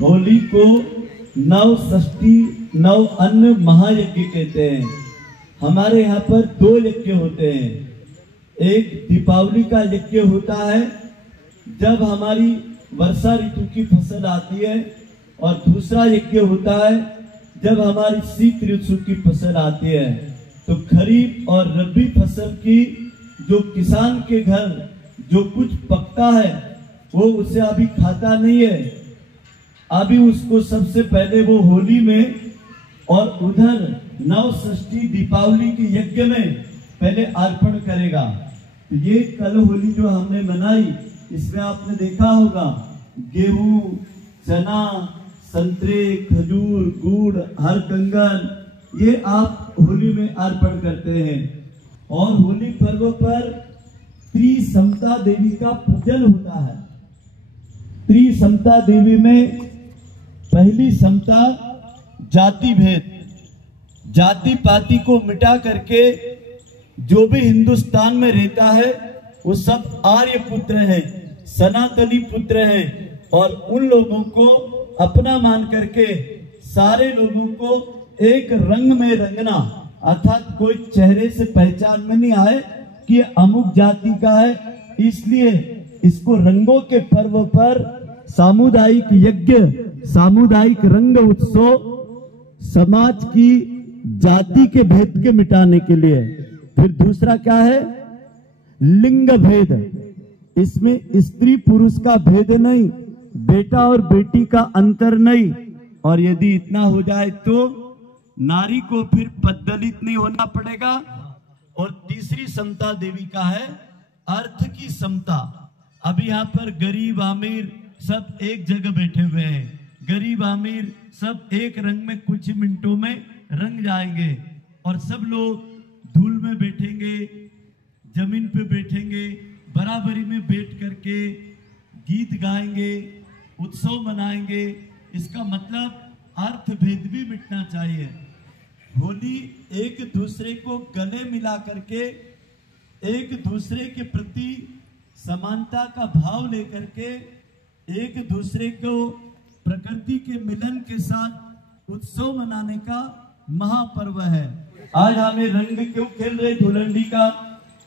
होली को नव षष्ठी नव अन्न महायज्ञ कहते हैं। हमारे यहाँ पर 2 यज्ञ होते हैं। एक दीपावली का यज्ञ होता है जब हमारी वर्षा ऋतु की फसल आती है, और दूसरा यज्ञ होता है जब हमारी शीत ऋतु की फसल आती है। तो खरीफ और रबी फसल की जो किसान के घर जो कुछ पकता है वो उसे अभी खाता नहीं है, अभी उसको सबसे पहले वो होली में और उधर नव षष्ठी दीपावली के यज्ञ में पहले अर्पण करेगा। तो ये कल होली जो हमने मनाई, इसमें आपने देखा होगा गेहूं, चना, संतरे, खजूर, गुड़, हर कंगन, ये आप होली में अर्पण करते हैं। और होली पर्व पर त्रिसमता देवी का पूजन होता है। त्रिसमता देवी में पहली समता जाति भेद, जाति पाति को मिटा करके जो भी हिंदुस्तान में रहता है वो सब आर्य पुत्र है, सनातनी पुत्र है, और उन लोगों को अपना मान करके सारे लोगों को एक रंग में रंगना, अर्थात कोई चेहरे से पहचान में नहीं आए कि ये अमुक जाति का है। इसलिए इसको रंगों के पर्व पर सामुदायिक यज्ञ, सामुदायिक रंग उत्सव, समाज की जाति के भेद के मिटाने के लिए। फिर दूसरा क्या है? लिंग भेद। इसमें स्त्री पुरुष का भेद नहीं, बेटा और बेटी का अंतर नहीं, और यदि इतना हो जाए तो नारी को फिर पद्दलित नहीं होना पड़ेगा। और तीसरी समता देवी का है अर्थ की समता। अभी यहाँ पर गरीब अमीर सब एक जगह बैठे हुए हैं, गरीब अमीर सब एक रंग में कुछ मिनटों में रंग जाएंगे, और सब लोग धूल में बैठेंगे, जमीन पे बैठेंगे, बराबरी में बैठ करके गीत गाएंगे, उत्सव मनाएंगे। इसका मतलब अर्थ भेद भी मिटना चाहिए। होली एक दूसरे को गले मिला करके, एक दूसरे के प्रति समानता का भाव लेकर के, एक दूसरे को प्रकृति के मिलन के साथ उत्सव मनाने का महापर्व है। आज हमें रंग क्यों खेल रहे धुलंडी का?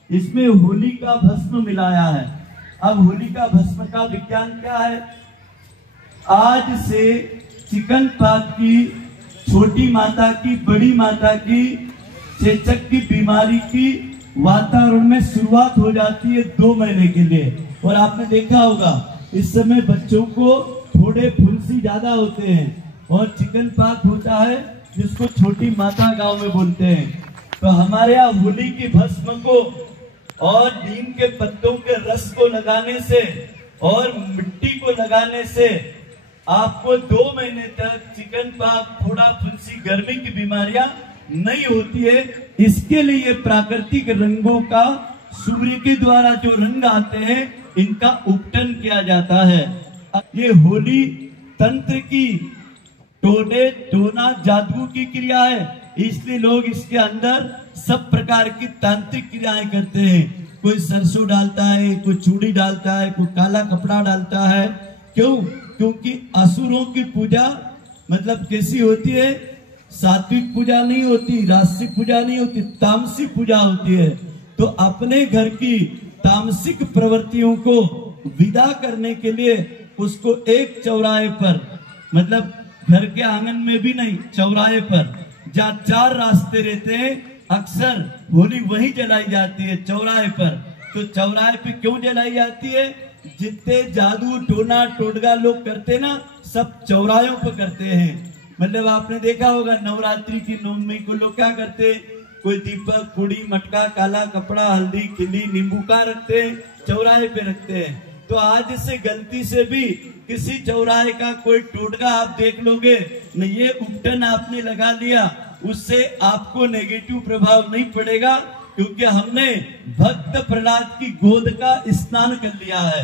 इसमें होली का भस्म मिलाया है। अब होली का भस्म का विज्ञान क्या है? आज से चिकन पॉक्स की, छोटी माता की, बड़ी माता की, चेचक की बीमारी की वातावरण में शुरुआत हो जाती है 2 महीने के लिए। और आपने देखा होगा इस समय बच्चों को थोड़े फुंसी ज्यादा होते हैं, और चिकन पॉक्स होता है जिसको छोटी माता गांव में बोलते हैं। तो हमारे यहाँ होली की भस्म को और नीम के पत्तों के रस को लगाने से और मिट्टी को लगाने से आपको 2 महीने तक चिकन पॉक्स, थोड़ा फुंसी, गर्मी की बीमारियां नहीं होती है। इसके लिए प्राकृतिक रंगों का, सूर्य के द्वारा जो रंग आते हैं, इनका उपटन किया जाता है। ये होली तंत्र की, टोने टोना जादू की क्रिया है, इसलिए लोग इसके अंदर सब प्रकार की तांत्रिक क्रियाएं करते हैं। कोई सरसों डालता है, कोई चूड़ी डालता है, कोई काला कपड़ा डालता है। क्यों? क्योंकि असुरों की पूजा मतलब कैसी होती है? सात्विक पूजा नहीं होती, राजसिक पूजा नहीं होती, तामसिक पूजा होती है। तो अपने घर की तामसिक प्रवृत्तियों को विदा करने के लिए उसको एक चौराहे पर, मतलब घर के आंगन में भी नहीं, चौराहे पर जहाँ 4 रास्ते रहते हैं, अक्सर होली वही जलाई जाती है, चौराहे पर। तो चौराहे पे क्यों जलाई जाती है? जितने जादू टोना टोटगा लोग करते ना, सब चौराहों पर करते हैं। मतलब आपने देखा होगा नवरात्रि की नवमी को लोग क्या करते हैं? कोई दीपक, कुड़ी, मटका, काला कपड़ा, हल्दी, खिल्ली, नींबू का रखते हैं, चौराहे पे रखते हैं। तो आज से गलती से भी किसी चौराहे का कोई टोटका आप देख लोगे न, ये उपटन आपने लगा लिया, उससे आपको नेगेटिव प्रभाव नहीं पड़ेगा, क्योंकि हमने भक्त प्रहलाद की गोद का स्नान कर लिया है।